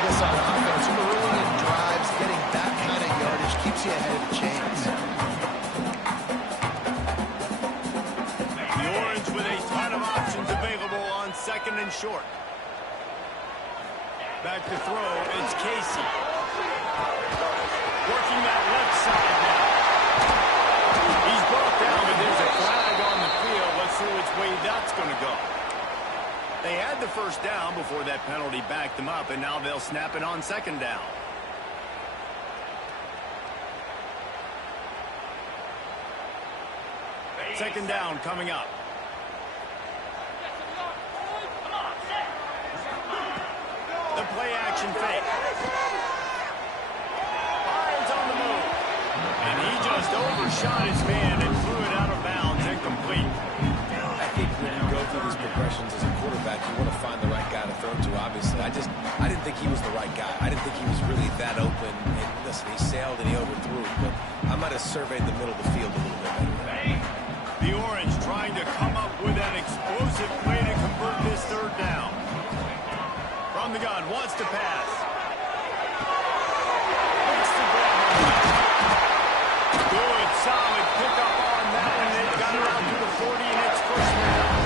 with this on offense. Early in drives, getting that kind of yardage keeps you ahead of the chains. The Orange with a ton of options available on second and short. Back to throw, it's Casey. Working that left side now. He's brought down, but there's a flag on the field. Let's see which way that's going to go. They had the first down before that penalty backed them up, and now they'll snap it on second down. Second down coming up. The play action fake. Lions on the move. And he just overshot his man and threw it out of bounds, incomplete. I think when you go through these progressions as a quarterback, you want to find the right guy to throw to, obviously. I didn't think he was the right guy. I didn't think he was really that open. And listen, he sailed and he overthrew, but I might have surveyed the middle of the field a little bit better. The Orange trying to come up with an explosive play to convert this third down. From the gun, wants to pass. Makes the grab. Good, solid pickup on that one. They've got it out to the 40, and it's first down.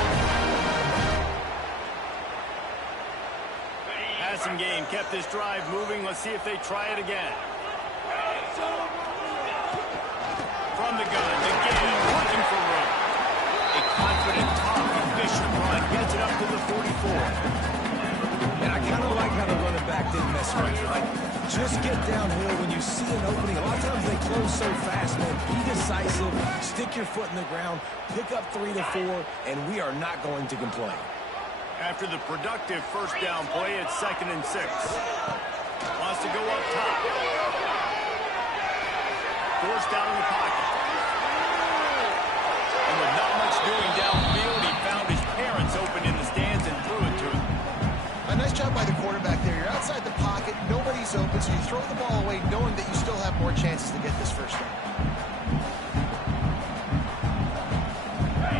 Passing game kept this drive moving. Let's see if they try it again. From the gun, again, looking for room. A confident, tough, efficient run gets it up to the 44. And I kind of like how the running back didn't mess around. Like, just get downhill when you see an opening. A lot of times they close so fast, man. Be decisive, stick your foot in the ground, pick up 3 to 4, and we are not going to complain. After the productive first down play, it's 2nd and 6. Wants to go up top. Forced down in the pocket. And with not much doing downfield, he found his parents open in the stands and threw it to him. A nice job by the quarterback there. You're outside the pocket, nobody's open, so you throw the ball away knowing that you still have more chances to get this first down.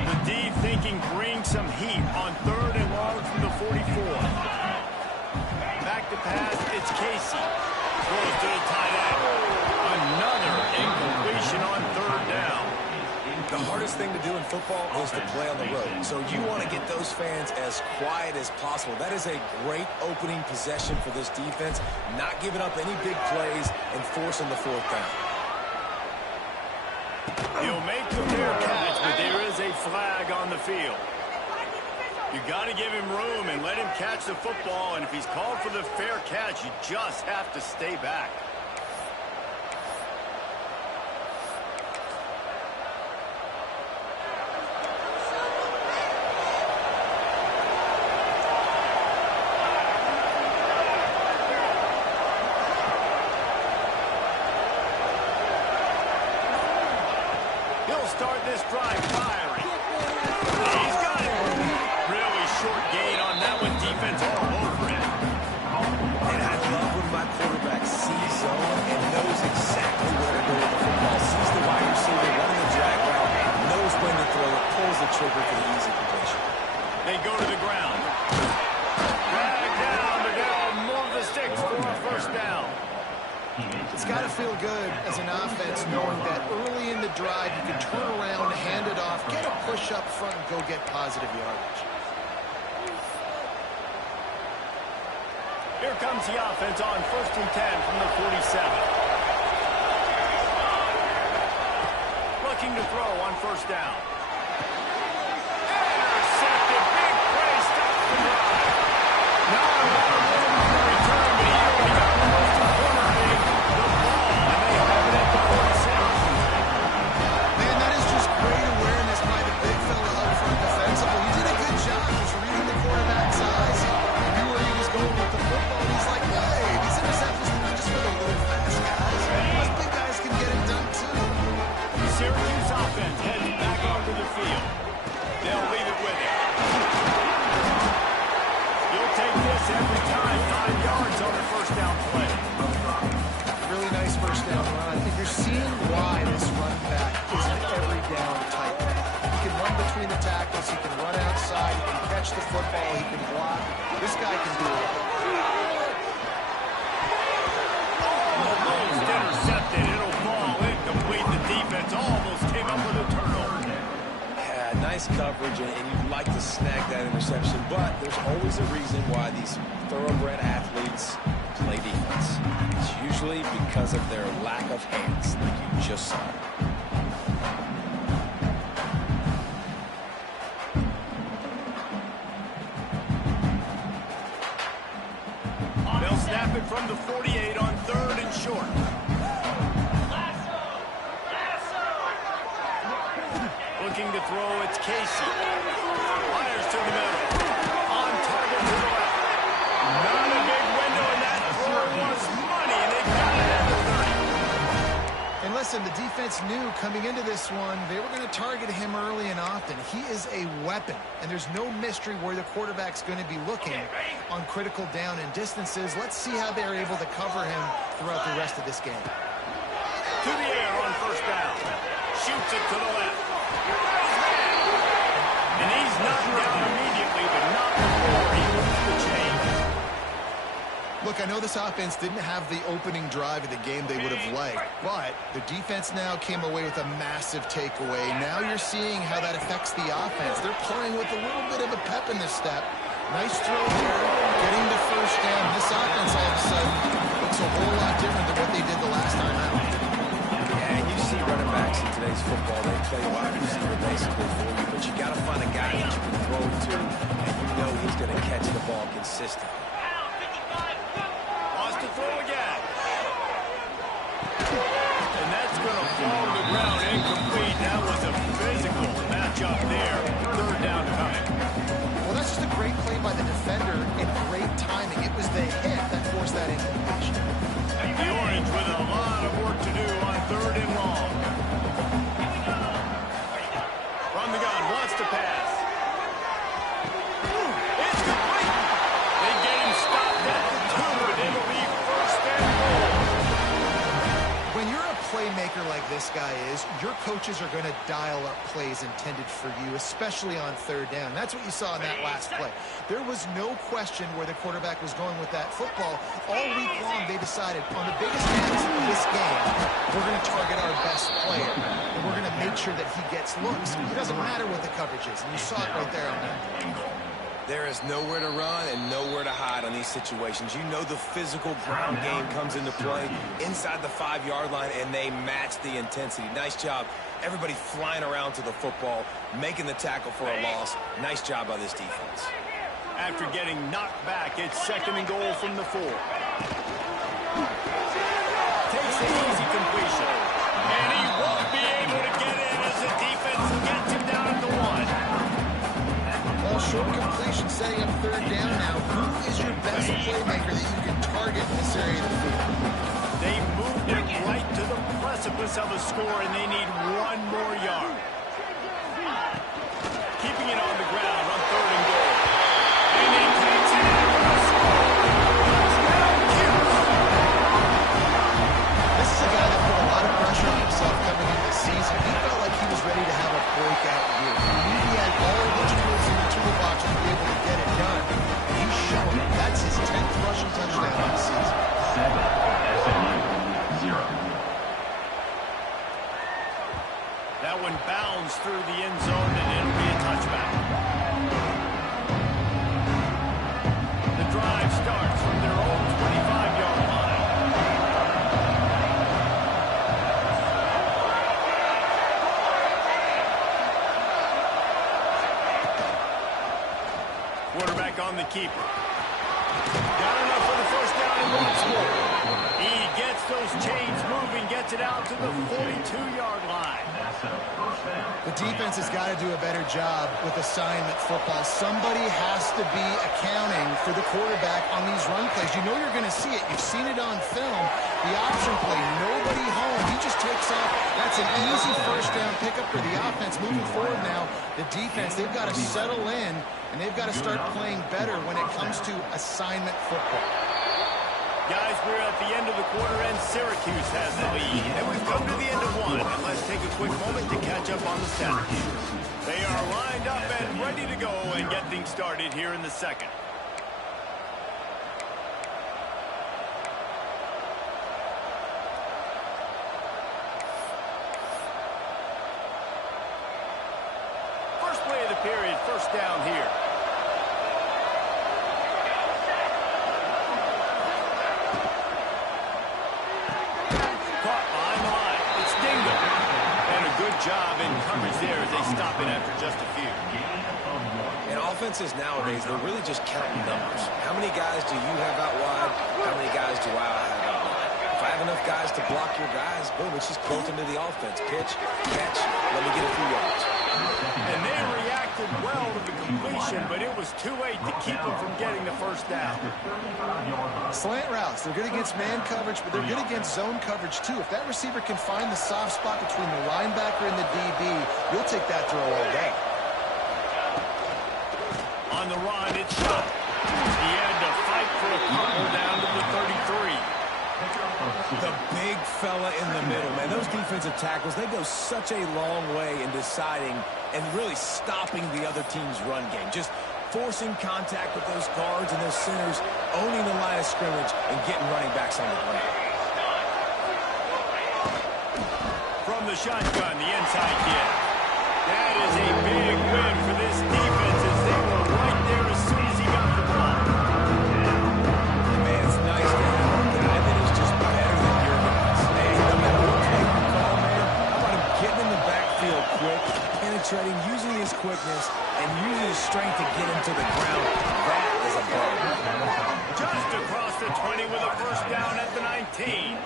The D thinking bring some heat on 3rd and long from the 44. Back to pass, it's Casey. Throws to the tight end. Another incompletion on 3rd down. The hardest thing to do in football is to play on the road. So you want to get those fans as quiet as possible. That is a great opening possession for this defense. Not giving up any big plays and forcing the 4th down. He'll make the fair catch, but there is a flag on the field. You got to give him room and let him catch the football. And if he's called for the fair catch, you just have to stay back. Start this drive firing. He's got it. Really short gain on that one. Defense all over it. And I love when my quarterback sees zone and knows exactly where to go with the football. Sees the wide receiver running the drag route, knows when to throw it, pulls the trigger for the easy completion. They go to the ground. Drag down, but they'll move the sticks for a first down. It's got to feel good as an offense knowing that early in the drive you can turn around, hand it off, get a push up front, and go get positive yardage. Here comes the offense on 1st and 10 from the 47. Looking to throw on 1st down. Intercepted, big play, stop the drive. Now a lot of room for the return, but he only got the most important thing, the ball, and they have it at the 46. Man, that is just great awareness by the big fella up front defensively. He did a good job just reading the quarterback's eyes. He knew where he was going with the football, and he's like, hey, these interceptions are just for the little fast guys. Us big guys can get it done too. Syracuse offense heading back onto the field. They'll leave it with him. You'll take this every time. 5 yards on the first down play. Really nice first down run. And you're seeing why this run back is an every down type. He can run between the tackles. He can run outside. He can catch the football. He can block. This guy can do it. coverage, and you'd like to snag that interception, but there's always a reason why these thoroughbred athletes play defense. It's usually because of their lack of hands, like you just saw. They'll snap it from the 48 on 3rd and short. Looking to throw, it's Casey. Fires to the middle. On target to the left. Not a big window, and that throw was money, and they got it at the 30. And listen, the defense knew coming into this one, they were going to target him early and often. He is a weapon, and there's no mystery where the quarterback's going to be looking on critical down and distances. Let's see how they're able to cover him throughout the rest of this game. To the air on 1st down. Shoots it to the left. And he's knocked down immediately, but not before he moves the chain. Look, I know this offense didn't have the opening drive of the game they would have liked, but the defense now came away with a massive takeaway. Now you're seeing how that affects the offense. They're playing with a little bit of a pep in their step. Nice throw here, getting the 1st down. This offense all of a sudden looks a whole lot different than what they did the last time out. Yeah, and you see running backs in today's football, they play wide receiver basically for you, but you got to find a guy that you can throw to, and you know he's going to catch the ball consistently. Wants to throw again. And that's going to fall to the ground incomplete. That was a physical matchup there. 3rd down coming. Well, that's just a great play by the defender and great timing. It was the hit that forced that incompletion. The Orange with a lot of work to do on 3rd and long. From the gun, wants to pass. It's complete. They get him stopped at the 2, but it'll be 1st and goal. When you're a playmaker like this guy is, your coaches are going to dial up plays intended for you, especially on 3rd down. That's what you saw in that last play. There was no question where the quarterback was going with that football. All week long, they decided on the biggest match of this game, we're going to target our best player, and we're going to make sure that he gets looks. It doesn't matter what the coverage is, and you saw it right there on that. There is nowhere to run and nowhere to hide on these situations. You know the physical ground game comes into play inside the 5-yard line, and they match the intensity. Nice job. Everybody flying around to the football, making the tackle for a loss. Nice job by this defense. After getting knocked back, it's 2nd and goal from the 4. Takes an easy completion. And he won't be able to get in as the defense gets him down at the 1. Well, short completion setting up 3rd down now. Who is your best playmaker that you can target in this area of the field? They moved it right to the precipice of a score, and they need 1 more yard. Keeping it on the ground on 3rd and goal. And he takes it in for a score. Touchdown, Cuse. This is a guy that put a lot of pressure on himself coming into the season. He felt like he was ready to have a breakout year. He knew he had all the tools in the toolbox to be able to get it done. And he's shown it. That's his 10th rushing touchdown of the season. 7, SMU, 0. That one bounds through the end zone, and it'll be a touchback. The drive starts from their own 25-yard line. Quarterback on the keeper. Got enough for the 1st down and 1 score. He gets those chains moving, gets it out to the 42-yard line. The defense has got to do a better job with assignment football. Somebody has to be accounting for the quarterback on these run plays. You know you're going to see it. You've seen it on film. The option play, nobody home. He just takes off. That's an easy 1st down pickup for the offense. Moving forward now, the defense, they've got to settle in, and they've got to start playing better when it comes to assignment football. Guys, we're at the end of the quarter, and Syracuse has the lead. And we've come to the end of 1. And let's take a quick moment to catch up on the stats. They are lined up and ready to go and get things started here in the 2nd. First play of the period. down here. Caught behind the line. It's Dingo. And a good job in coverage there as they stop it after just a few. And offenses nowadays, they're really just counting numbers. How many guys do you have out wide? How many guys do I have out wide? If I have enough guys to block your guys, boom, it's just built into the offense. Pitch, catch, let me get a few yards. And they reacted well to the completion, but it was too late to keep them from getting the first down. Slant routes, they're good against man coverage, but they're good against zone coverage too. If that receiver can find the soft spot between the linebacker and the DB, you'll take that throw all day. On the run, it's shot. He had to fight for a couple down to the 33. The big fella in the middle, man. Those defensive tackles, they go such a long way in deciding and really stopping the other team's run game. Just forcing contact with those guards and those centers, owning the line of scrimmage, and getting running backs on the ground. From the shotgun, the inside kid. That is a big win for this defense as they were right there as soon as he got the ball. Man, it's nice to have a guy that is just better than your guys. Hey, no matter what play you call, man, how about him getting in the backfield quick, penetrating, using his quickness, and using his strength to get him to the ground. That is a ball. Just across the 20 with a first down at the 19.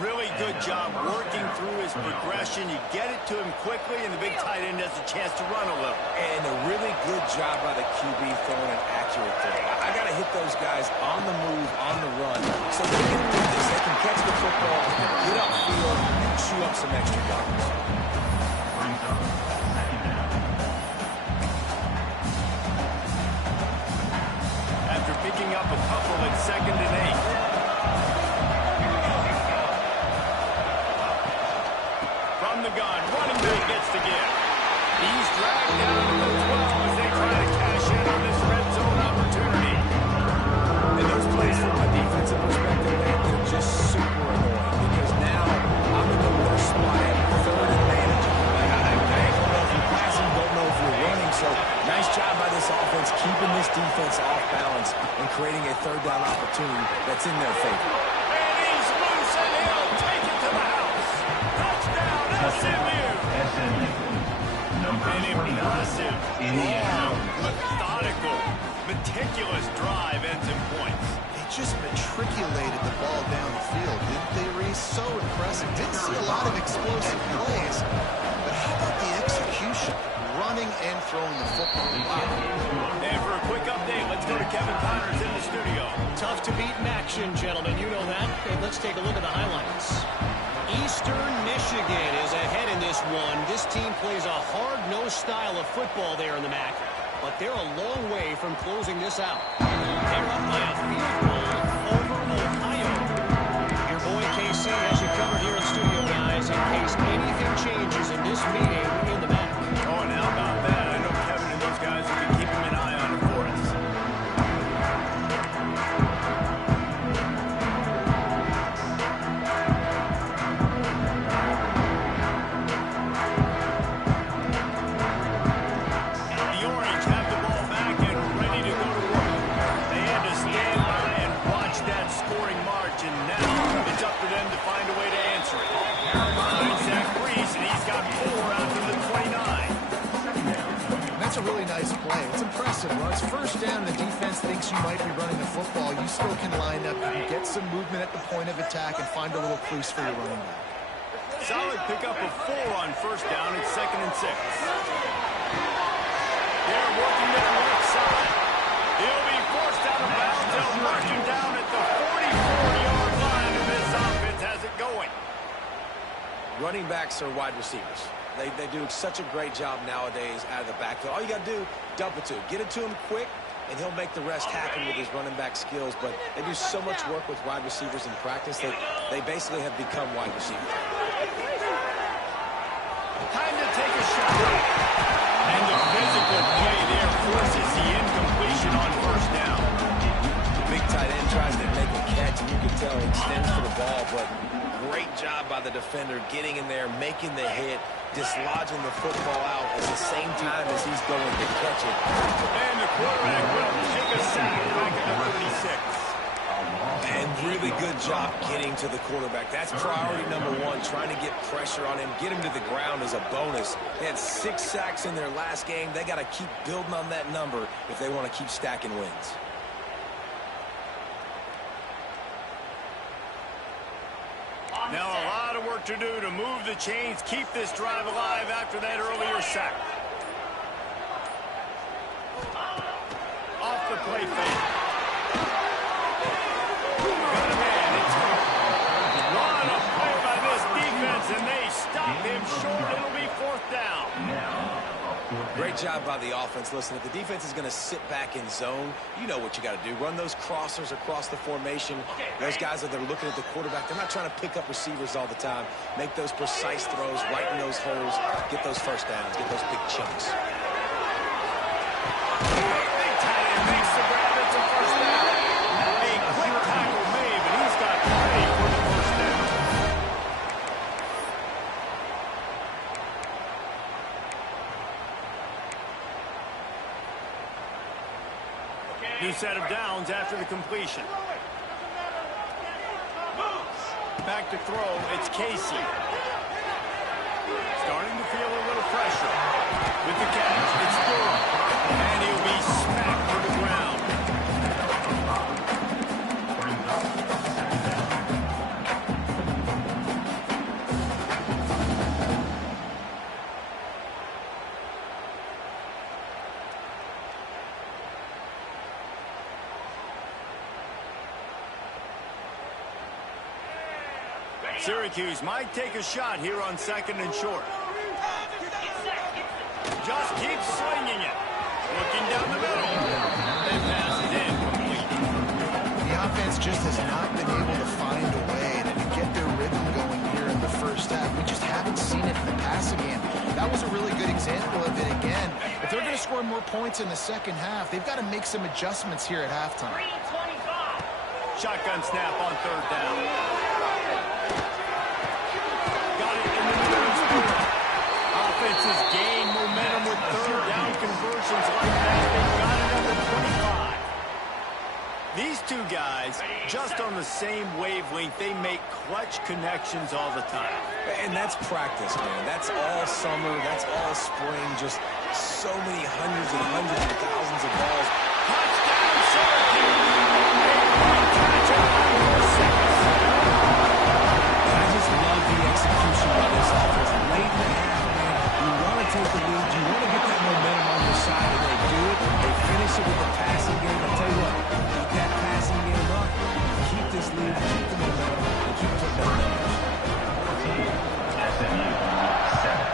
Really good job working through his progression. You get it to him quickly, and the big tight end has a chance to run a little. And a really good job by the QB throwing an accurate throw. I got to hit those guys on the move, on the run, so they can do this. They can catch the football, get upfield, and chew up some extra yards. After picking up a couple at 2nd and 8. From the gun, running back gets the give. He's dragged down to the 12 as they try to cash in on this red zone opportunity. And those plays from a defensive perspective, man, they're just super annoying because now I'm in the worst spot at 3rd and manageable. I don't know if you're passing, don't know if you're running, so nice job by this offense keeping this defense off balance and creating a 3rd down opportunity that's in their favor. And he's loose and he'll take it to the house. Touchdown, SMU. An impressive, long, methodical, meticulous drive ends in points. They just matriculated the ball down the field, didn't they, Reese? So impressive. Didn't see a lot of explosive plays, but how about the execution? Running and throwing the football. Wow. And for a quick update, let's go to Kevin Connors in the studio. Tough to beat in action, gentlemen. You know that. And let's take a look at the highlights. Eastern Michigan is ahead in this one. This team plays a hard-nosed style of football there in the MAC, but they're a long way from closing this out. They're up by a field goal over Ohio. Your boy KC has you covered here in studio, guys, in case anything changes in this meeting in the MAC. Oh, and how about that? I know Kevin and those guys will be keeping an eye on it for us. The Orange have the ball back and ready to go to work. They had to stand by and watch that scoring march, and now it's up to them to find a way to answer it. Finds Zach Brees, and he's got 4 out of the 29. That's a really nice play. It's impressive. When it's first down and the defense thinks you might be running the football, you still can line up and get some movement at the point of attack and find a little crease for your running back. Solid pickup of 4 on first down. It's 2nd and 6. They're working to the left side. He'll be forced out of bounds. They'll mark him down at the 44-yard line, and this offense has it going. Running backs are wide receivers. They do such a great job nowadays out of the backfield. All you got to do, dump it to him. Get it to him quick, and he'll make the rest happen with his running back skills. But they do so much work with wide receivers in practice that they basically have become wide receivers. Time to take a shot. And the physical play there forces the incompletion on first down. Big tight end tries to make a catch, and you can tell he extends for the ball, but great job by the defender getting in there, making the hit, dislodging the football out at the same time as he's going to catch it. And the quarterback will take a sack back at the 36. And really good job getting to the quarterback. That's priority number one, trying to get pressure on him, get him to the ground as a bonus. They had 6 sacks in their last game. They got to keep building on that number if they want to keep stacking wins. Now a lot of work to do to move the chains, keep this drive alive after that earlier sack. Off the play fake. Got a man. It's what a play by this defense, and they stop him short. It'll be 4th down. Great job by the offense. Listen, if the defense is going to sit back in zone, you know what you got to do. Run those crossers across the formation. Those guys that are looking at the quarterback, they're not trying to pick up receivers all the time. Make those precise throws, right in those holes, get those first downs, get those big chunks. Big tight end makes the grab. It's a first down. A quick tackle made, but he's got plenty for the first down. New set of downs after the completion. Back to throw, it's Casey. Starting to feel a little pressure. With the catch, it's Durham. And he'll be smacked to the ground. Syracuse might take a shot here on 2nd and short. Just keeps slinging it. Looking down the middle. And passes incomplete. The offense just has not been able to find a way to get their rhythm going here in the first half. We just haven't seen it in the passing game. That was a really good example of it again. If they're going to score more points in the second half, they've got to make some adjustments here at halftime. Shotgun snap on 3rd down. Got it in the middle of the offenses gain momentum with 3rd down conversions like that. They've got it under 25. These two guys, just on the same wavelength, they make clutch connections all the time. And that's practice, man. That's all summer. That's all spring. Just so many hundreds and hundreds of thousands of balls. Touchdown, Syracuse! I just love the execution by this offense. Late in the half, man, you want to take the lead. You want to get that momentum on your side, and they do it. They finish it with the passing game. I'll tell you what, keep that passing game up. Keep this lead, keep the momentum, and keep putting up numbers. SMU 7.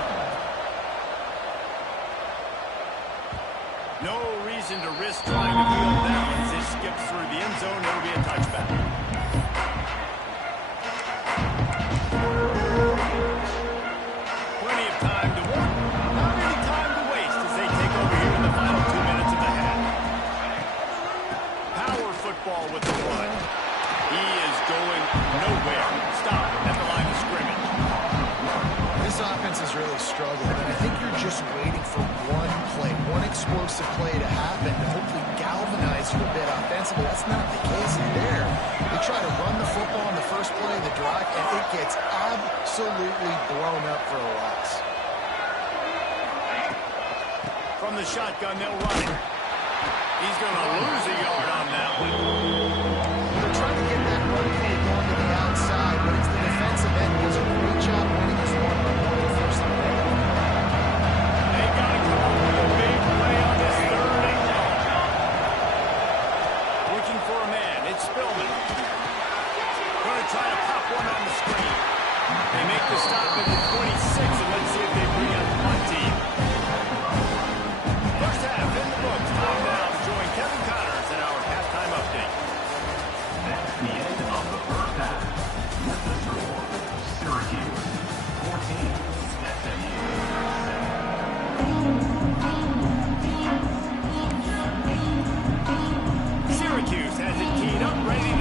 No reason to risk trying to field that one as it skips through the end zone. It'll be a touchback. Plenty of time to work. Not any time to waste as they take over here in the final 2 minutes of the half. Power football with the run. He is going nowhere. Stop at the line of scrimmage. This offense is really struggling, and I think you're just waiting for one play, one explosive play to happen to hopefully galvanize you a bit offensively. That's not the case there. They try to run the football in the first play of the drive, and it gets absolutely blown up for a loss. From the shotgun, they'll run it. He's going to lose a yard on that one. They're trying to get that run play going to the outside, but it's the defensive end who does a great job winning this one on the first and goal. They got to come up with a big play on this 3rd and long. Looking for a man. It's Spillman. Going to try to pop one on the screen. They make the stop at the 26, and let's see if they bring up one team. First half in the books. Time now to join Kevin Connors in our halftime update. That's the end of the first half. The score, Syracuse 14, SMU 7. Syracuse has it keyed up, ready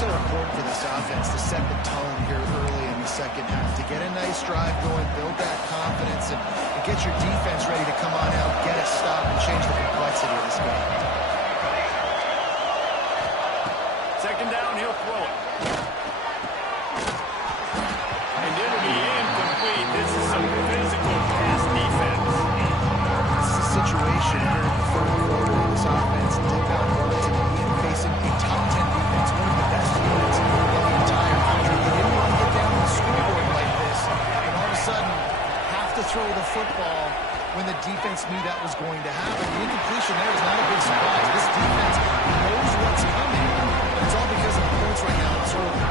so important for this offense to set the tone here early in the second half, to get a nice drive going, build that confidence, and get your defense ready to come on out, get a stop, and change the complexity of this game. Second down, he'll throw it. And it'll be incomplete. This is some physical pass defense. This is a situation here in the third quarter of this offense did not want to be facing a top 10 defense, one of the best units in the entire country. They didn't want to get down on the scoreboard like this, and all of a sudden have to throw the football when the defense knew that was going to happen. The incompletion there is not a big surprise. This defense knows what's coming, but it's all because of the points right now. It's early.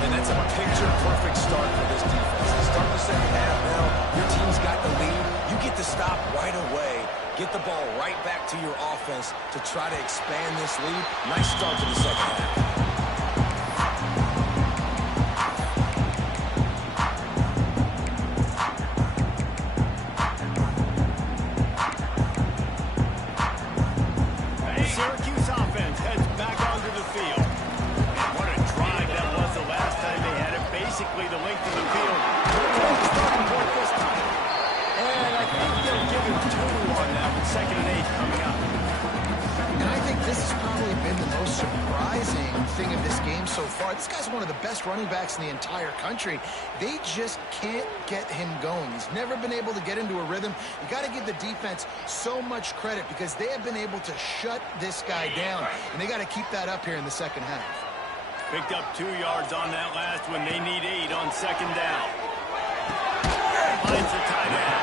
And that's a picture-perfect start for this defense. To start the second half now, your team's got the lead. You get to stop right away, get the ball right back to your offense to try to expand this lead. Nice start to the second half. Syracuse offense heads back onto the field. And what a drive that was the last time they had it. Basically the length of the field. What's the starting point this time? And I think they'll give him 2 on that with 2nd and 8 coming up. And I think this has probably been the most surprising thing of this game so far. This guy's one of the best running backs in the entire country. They just can't get him going. He's never been able to get into a rhythm. You got to give the defense so much credit because they have been able to shut this guy down, and they got to keep that up here in the second half. Picked up 2 yards on that last one. They need 8 on 2nd down. Finds the tight end.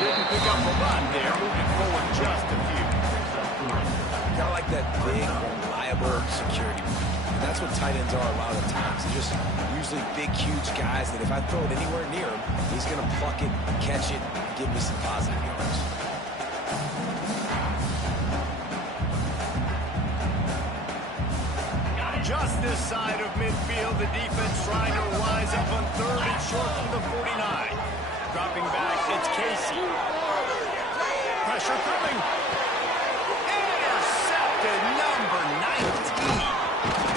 Didn't pick up a lot there. Moving forward just a few. Kind of like that big, reliable security. And that's what tight ends are a lot of the times. They're just usually big, huge guys that if I throw it anywhere near him, he's going to pluck it, catch it, give me some positive yards. Just this side of midfield, the defense trying to rise up on 3rd and short from the 49. Dropping back, it's Casey. Pressure coming. Intercepted, number 19.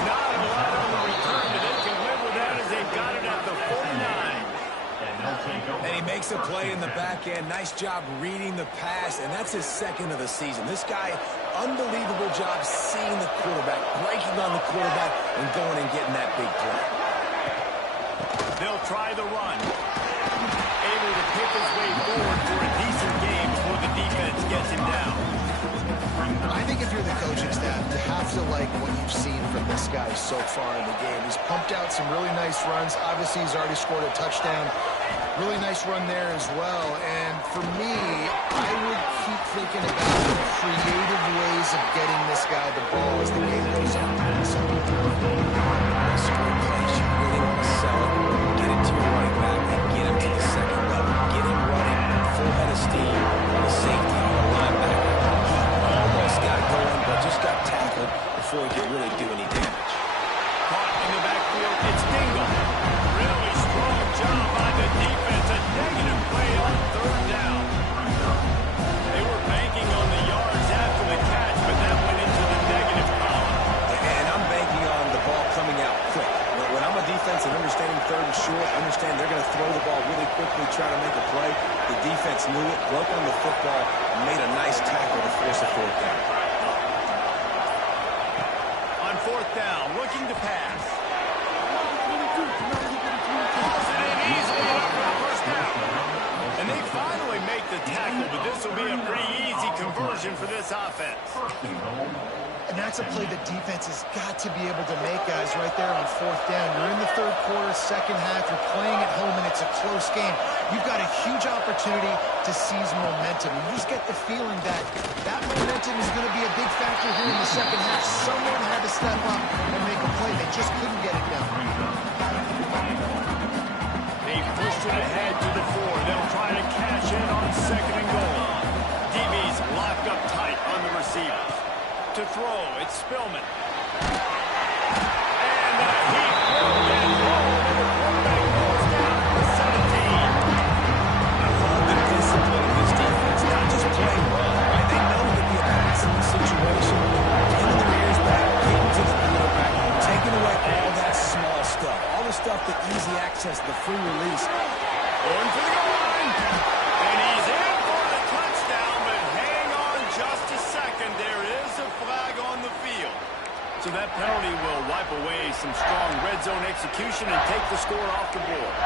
Not a lot on the return, but they can live with that as they've got it at the 49. And he makes a play in the back end. Nice job reading the pass, and that's his 2nd of the season. This guy, unbelievable job seeing the quarterback, breaking on the quarterback, and going and getting that big play. They'll try the run. Able to pick his way forward for a decent game before the defense gets him down. I think if you're the coaching staff, you have to like what you've seen from this guy so far in the game. He's pumped out some really nice runs. Obviously, he's already scored a touchdown. Really nice run there as well. And for me, I would keep thinking about creative ways of getting this guy the ball as the game goes on. So, scoring place, you really want to sell it, get it to your running back, and get him to the 2nd level. Get him running, full head of steam, on a safety, on a linebacker. He almost got going, but just got tackled before he could really do any damage. Caught in the backfield, it's Dingle. Really strong job by the defense. A negative play on 3rd down. They were banking on the yards after the catch, but that went into the negative column. And I'm banking on the ball coming out quick. When I'm a defense and understanding 3rd and short, understand they're going to throw the ball really quickly, try to make a play. The defense knew it, broke on the football, and made a nice tackle to force a 4th down. On 4th down, looking to pass. Pulls it in easily enough for the 1st down. And they finally make the tackle, but this will be a pretty easy conversion for this offense. and that's a play the defense has got to be able to make, guys, right there on 4th down. You're in the 3rd quarter, 2nd half. You're playing at home, and it's a close game. You've got a huge opportunity to seize momentum. You just get the feeling that that momentum is going to be a big factor here in the 2nd half. Someone had to step up and make a play. They just couldn't get it done. They pushed it ahead to the 4. They'll try to cash in on 2nd and goal. DB's locked up tight on the receivers. To throw, it's Spillman. And he broke that roll, and the quarterback goes down to the 17. I love the discipline of this defense, not just playing well, right? They know that the opponent's in the situation, pulling their ears back, getting to the quarterback, free release. Going for the goal line. And he's in for the touchdown, but hang on just a second. There is a flag on the field. So that penalty will wipe away some strong red zone execution and take the score off the board.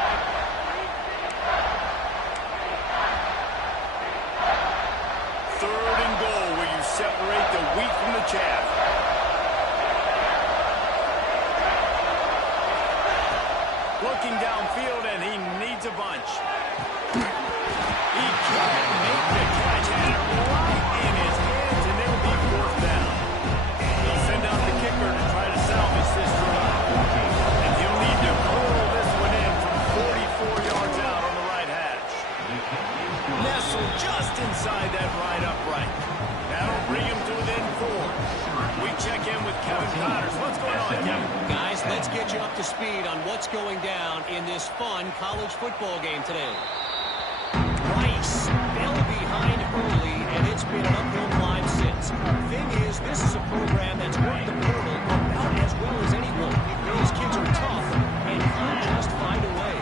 Third and goal, where you separate the wheat from the chaff. Looking downfield, and he needs a bunch. He can't make the catch, and it right in his hands, and it'll be fourth down. He'll send out the kicker to try to salvage this drive. And he'll need to curl this one in from 44 yards out on the right hash. Nestled just inside that right upright. That'll bring him to within 4. We check in with Kevin Connors. What's going on, Kevin? Guys, let's get you up to speed on what's going down in this fun college football game today. Rice fell behind early, and it's been an uphill climb since. Thing is, this is a program that's worked the portal about as well as anyone. These kids are tough and can just find a way.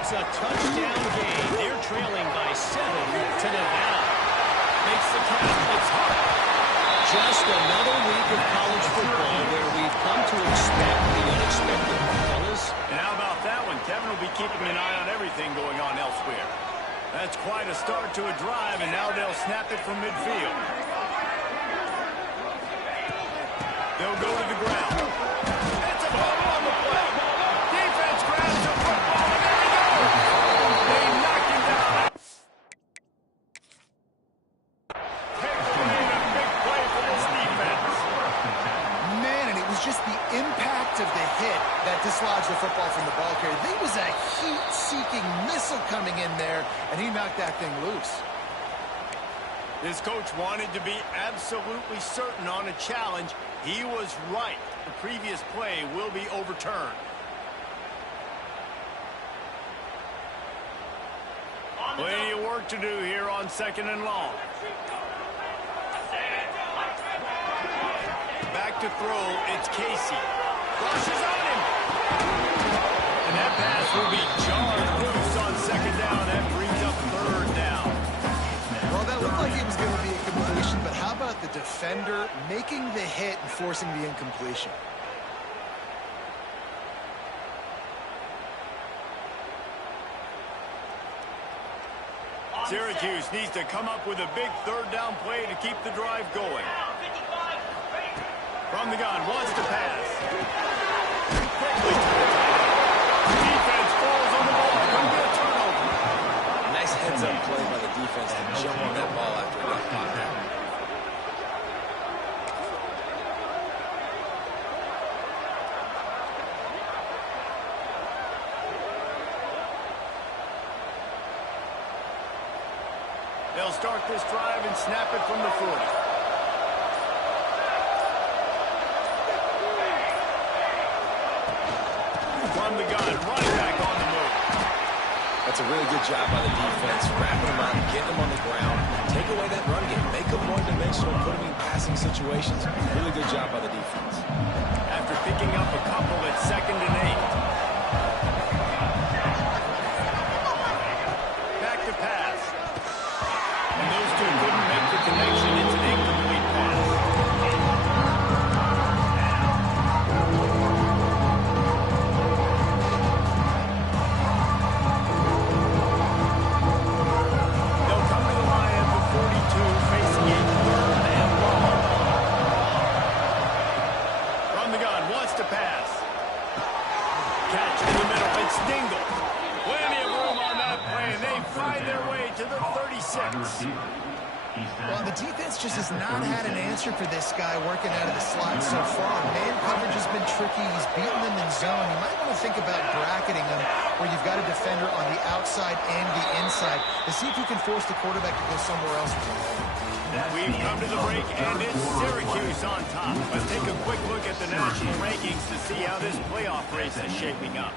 It's a touchdown game. They're trailing by 7 to Nevada. Makes the catch. It's hard. Just another week of college football where we've come to expect the unexpected, fellas. And how about that one? Kevin will be keeping an eye on everything going on elsewhere. That's quite a start to a drive, and now they'll snap it from midfield. They'll go to the ground. It's a bubble on the play. Defense grabs the football, and there he goes. They knock him down. Take away a big play for this defense. Man, and it was just the impact of the hit that dislodged the football from the ball carrier. There was a heat-seeking missile coming in there, and he knocked that thing loose. This coach wanted to be absolutely certain on a challenge. He was right. The previous play will be overturned. Plenty of work to do here on 2nd and long. Back to throw, it's Casey. Rushes on him. And that pass will be jarred loose on 2nd down. That brings up 3rd down. Well, that looked like it was going to be a completion, but how about the defender making the hit and forcing the incompletion? Syracuse needs to come up with a big 3rd down play to keep the drive going. From the gun, wants to pass. Quickly to the defense falls on the ball. Going to be a turnover. Nice heads-up play by the defense to jump on that ball after it got popped out. They'll start this drive and snap it from the 40. From the gun, running back on the move. That's a really good job by the defense, wrapping them up, getting them on the ground, take away that run game, make them one-dimensional, put them in passing situations. Really good job by the defense. After picking up a couple at 2nd and 8. Back to pass. And those two couldn't make the connection. It's an incomplete pass. They'll come to the line at the 42, facing a 3rd and long. From the gun, wants to pass. Catch in the middle, it's Dingle. Plenty of room on that play, and they find their way to the 36. Well, the defense just has not had an answer for this guy working out of the slot so far. Man coverage has been tricky. He's beaten them in zone. You might want to think about bracketing him where you've got a defender on the outside and the inside to see if you can force the quarterback to go somewhere else with the ball. We've come to the break, and it's Syracuse on top. Let's take a quick look at the national rankings to see how this playoff race is shaping up.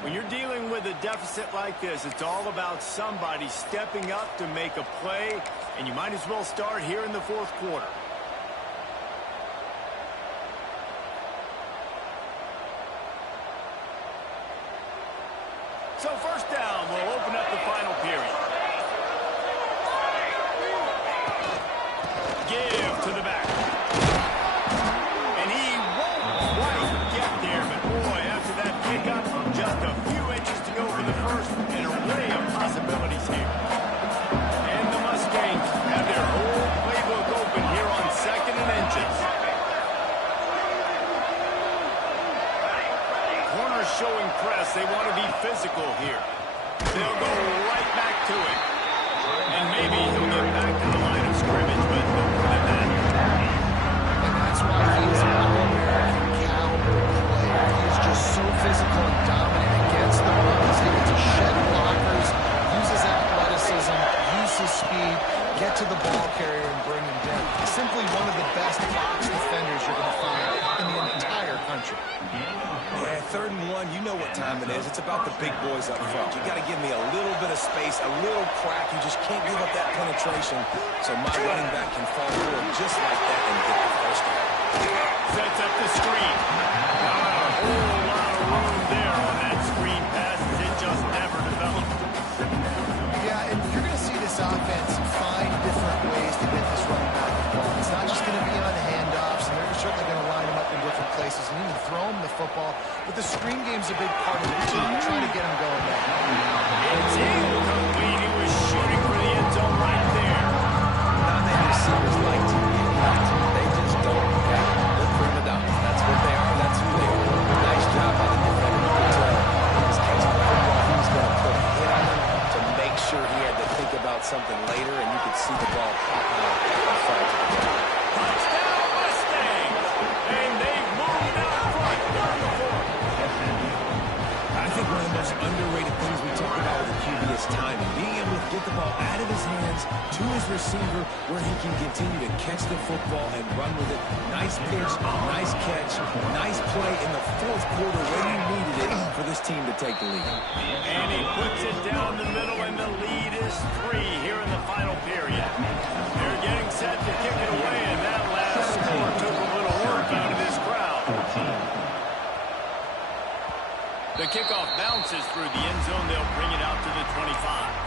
When you're dealing with a deficit like this, it's all about somebody stepping up to make a play, and you might as well start here in the 4th quarter. So first down will open up the final period. Give to the back. And he won't quite get there, but boy, after that pickup, just a few inches to go for the first, and an array of possibilities here. And the Mustangs have their whole playbook open here on 2nd and inches. Corners showing press. They want to be physical here. They'll go right back to it. And maybe he'll get back to the line of scrimmage, but no more than that. And that's why he's an All-American caliber player. He is just so physical and dominant against the run. He's able to shed blockers, use his athleticism, use his speed, get to the ball carrier and bring him down. He's simply one of the best box defenders you're going to find in the entire country. Yeah, 3rd and 1, you know what time it is. It's about the big boys up front. You got to give me a little bit of space, a little crack. You just can't give up that penetration, so my running back can fall forward just like that and get the first down. Sets up the screen. Not a whole lot of room there on that screen pass. It just never developed. Yeah, and you're going to see this offense find different ways to get this running back the ball. It's not just going to be on handoffs, and they're certainly going to line him up in different places and even throw him the football. But the screen game's a big part of it, too. You're trying to get him going back. It's incomplete. He was shooting for the end zone right there. Not many receivers like to be right. They just don't have it. They're prima donnas. That's what they are. That's who they are. Nice job by the defender. You can tell he was catching the football. He was going to put a hit on him to make sure he had to think about something later, and you could see the ball pop out in front of the ground. Touchdown Mustangs! And they've moved out front during the 4th. I think one of the most underrated things we talk about with the QB is timing. Being able to get the ball out of his hands to his receiver where he can continue to catch the football and run with it. Nice pitch, nice catch, nice play in the 4th quarter when you needed it for this team to take the lead. And he puts it down the middle, and the lead is 3 here in the final period. They're getting set to kick it away, and that last score took a little work out of this crowd. The kickoff bounces through the end zone. They'll bring it out to the 25.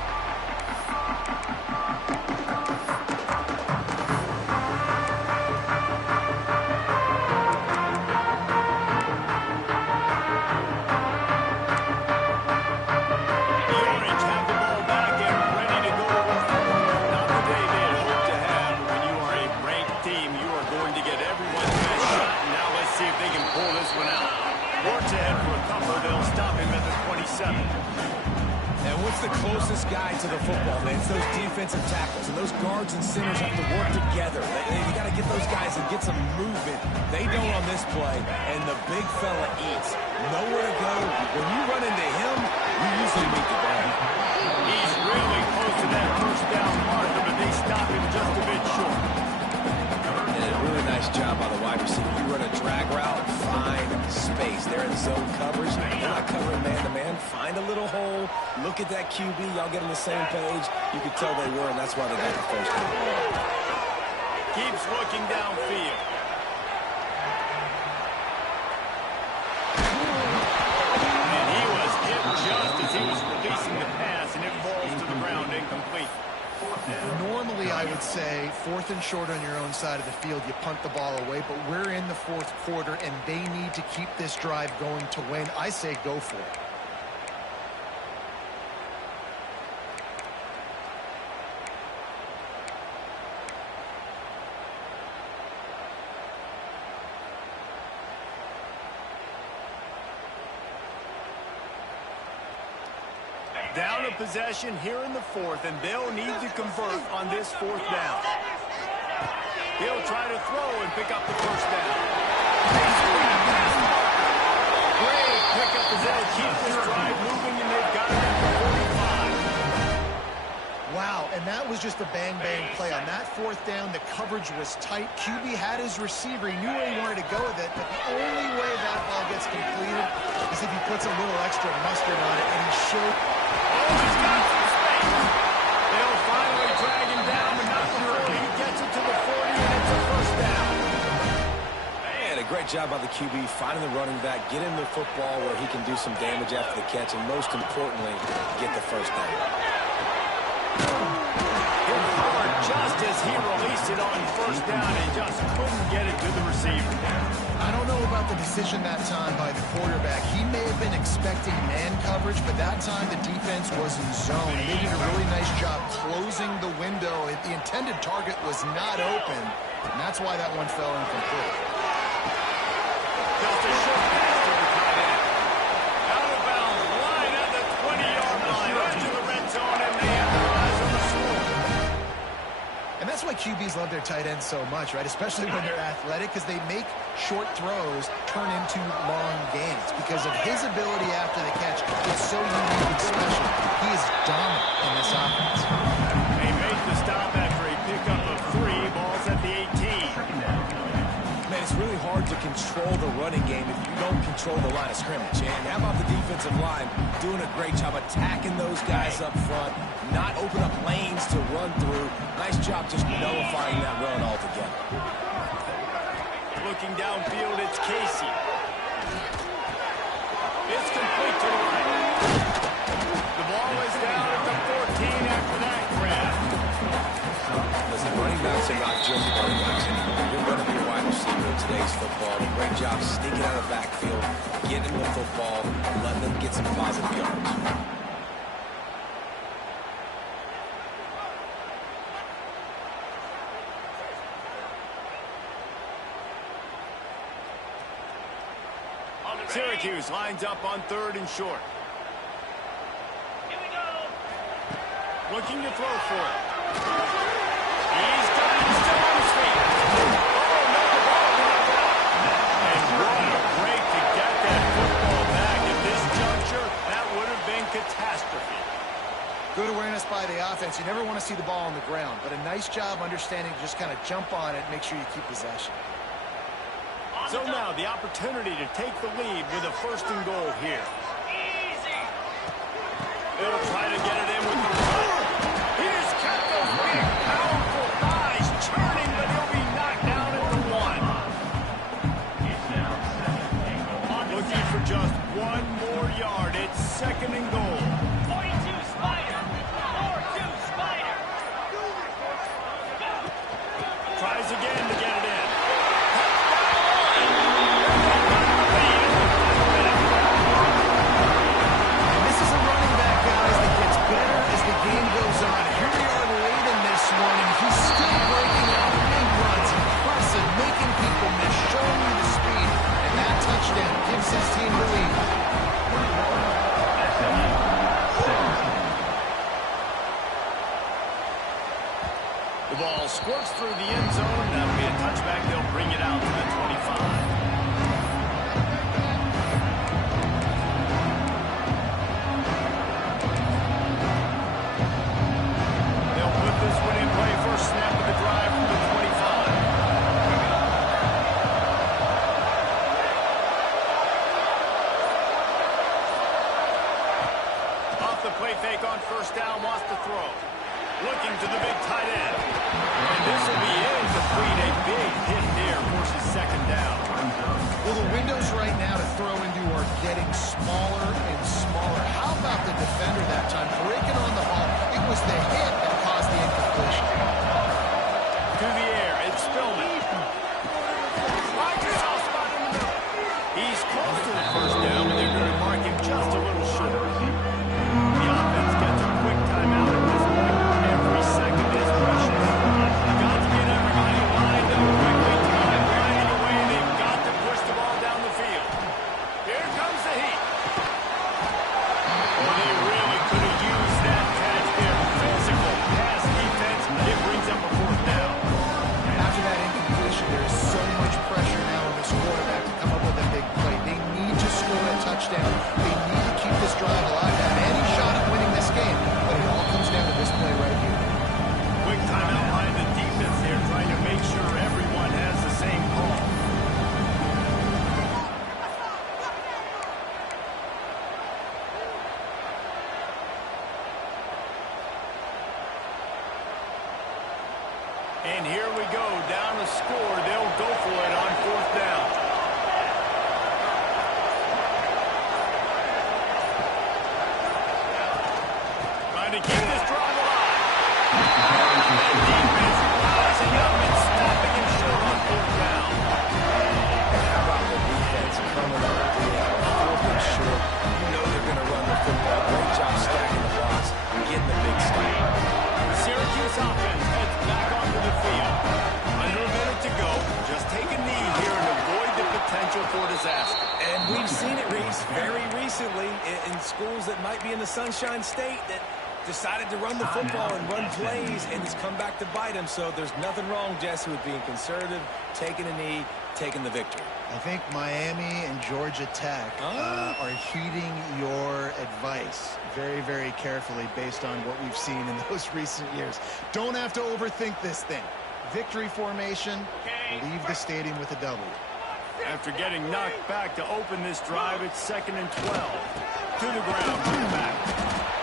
And what's the closest guy to the football, man? It's those defensive tackles, and those guards and centers have to work together. You got to get those guys and get some movement. They don't on this play, and the big fella eats. Nowhere to go. When you run into him, you usually meet the ground. He's really close to that first down marker, but they stop him just a bit short. And a really nice job by the wide receiver. You run a drag route, find space. They're in zone coverage. They're not covering man-to-man. Find a little hole. Look at that QB. Y'all get on the same page. You could tell they were, and that's why they got the first down. Keeps looking downfield. And he was hit just as he was releasing the pass, and it falls to the ground incomplete. Normally, I would say 4th and short on your own side of the field, you punt the ball away, but we're in the 4th quarter, and they need to keep this drive going to win. I say go for it. Down a possession here in the 4th, and they'll need to convert on this 4th down. He'll try to throw and pick up the first down. Great pickup as they'll keep this drive moving, and they've got it at the 45. Wow, and that was just a bang-bang play. On that 4th down, the coverage was tight. QB had his receiver. He knew where he wanted to go with it, but the only way that ball gets completed is if he puts a little extra mustard on it, and he showed... Oh, he's got some space. They'll finally drag him down, but not before he gets it to the 40, and it's a first down. Man, a great job by the QB finding the running back, get him the football where he can do some damage after the catch, and most importantly, get the first down. Hit hard just as he released it on first down and just couldn't get it to the receiver. I don't know about the decision that time by the quarterback. He may have been expecting man coverage, but that time the defense was in zone. They did a really nice job closing the window. The intended target was not open, and that's why that one fell incomplete. Just a short pass to the tight end. Out of bounds, line at the 20-yard line, into the red zone, and they have their eyes on the score. And that's why QBs love their tight ends so much, right? Especially when they're athletic, because they make short throws turn into long gains. Because of his ability after the catch, it's so unique and special. He is dominant in this offense. They make the stop after a pickup of 3 balls at the 18. Man, it's really hard to control the running game if you don't control the line of scrimmage. And how about the defensive line doing a great job attacking those guys up front, not open up lanes to run through. Nice job just nullifying that run altogether. Looking downfield, it's Casey. It's complete to the right. The ball is down at the 14 after that grab. Listen, running backs are not just running backs anymore. You're going to be a wide receiver in today's football. A great job sneaking out of the backfield, getting the football, and letting them get some positive yards. Syracuse lines up on 3rd and short. Here we go. Looking to throw for it. He's got it, still on his feet. Oh, no, the ball went out. And what a break to get that football back. At this juncture, that would have been catastrophe. Good awareness by the offense. You never want to see the ball on the ground, but a nice job understanding to just kind of jump on it, make sure you keep possession. So now the opportunity to take the lead with a 1st and goal here. Easy. They'll try to get it in with the run. He just kept those big, powerful thighs churning, but he'll be knocked down at the 1. Looking for just 1 more yard. It's 2nd and goal. 42 Spider. 4-2 Spider. Tries again to get it in. Gives his team the lead. The ball squirts through the end zone. That'll be a touchback. They'll bring it out to the 25. They'll put this one in play. First snap of the drive from the 25. Play fake on first down, wants to throw. Looking to the big tight end. And this will be incomplete. A big hit there forces 2nd down. Well, the windows right now to throw into are getting smaller and smaller. How about the defender that time breaking on the ball? It was the hit that caused the incompletion. To the air, it's Spillman. Finds a soft spot in the middle. He's close to the first down, but they're going to mark him just a little short. Touchdown. They need to keep this drive alive. They have any shot at winning this game, but it all comes down to this play right here. Quick timeout by the defense there, trying to make sure everyone has the same call. And here we go, down the score. They'll go for it on 4th down. recently in schools that might be in the Sunshine State that decided to run the football and run plays, and it's come back to bite him. So there's nothing wrong, Jesse, with being conservative, taking a knee, taking the victory. I think Miami and Georgia Tech are heeding your advice very, very carefully based on what we've seen in those recent years. Don't have to overthink this thing. Victory formation, leave the stadium with a W. After getting knocked back to open this drive, it's 2nd and 12. To the ground, to the back.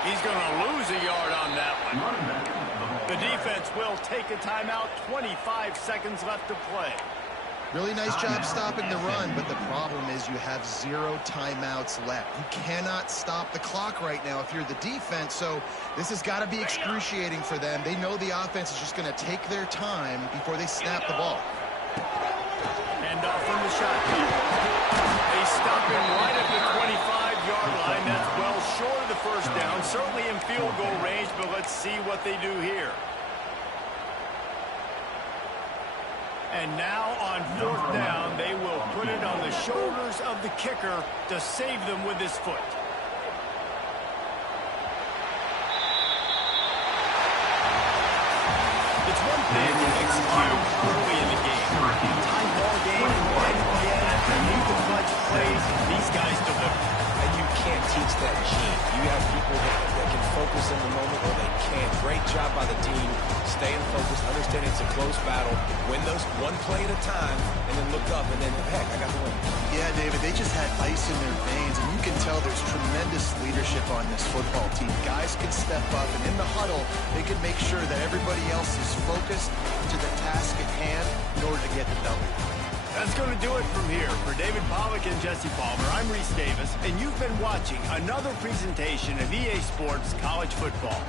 He's going to lose a yard on that one. The defense will take a timeout. 25 seconds left to play. Really nice job stopping the run, but the problem is you have 0 timeouts left. You cannot stop the clock right now if you're the defense, so this has got to be excruciating for them. They know the offense is just going to take their time before they snap the ball. And off from the shotgun. They stop him right at the 25-yard line. That's well short of the first down, certainly in field goal range, but let's see what they do here. And now on 4th down, they will put it on the shoulders of the kicker to save them with his foot. It's one thing to execute early in the game. Tie ball game, right at the end, and need the clutch plays. These guys deliver. And you can't teach that gene. You have people that can focus in the moment or they can't. Great job by the team, staying focused, understanding it's a close battle, win those one play at a time, and then look up, and then, heck, I got the win. Yeah, David, they just had ice in their veins, and you can tell there's tremendous leadership on this football team. Guys can step up, and in the huddle, they can make sure that everybody else is focused to the task at hand in order to get the W. That's going to do it from here. For David Pollack and Jesse Palmer, I'm Reese Davis, and you've been watching another presentation of EA Sports College Football.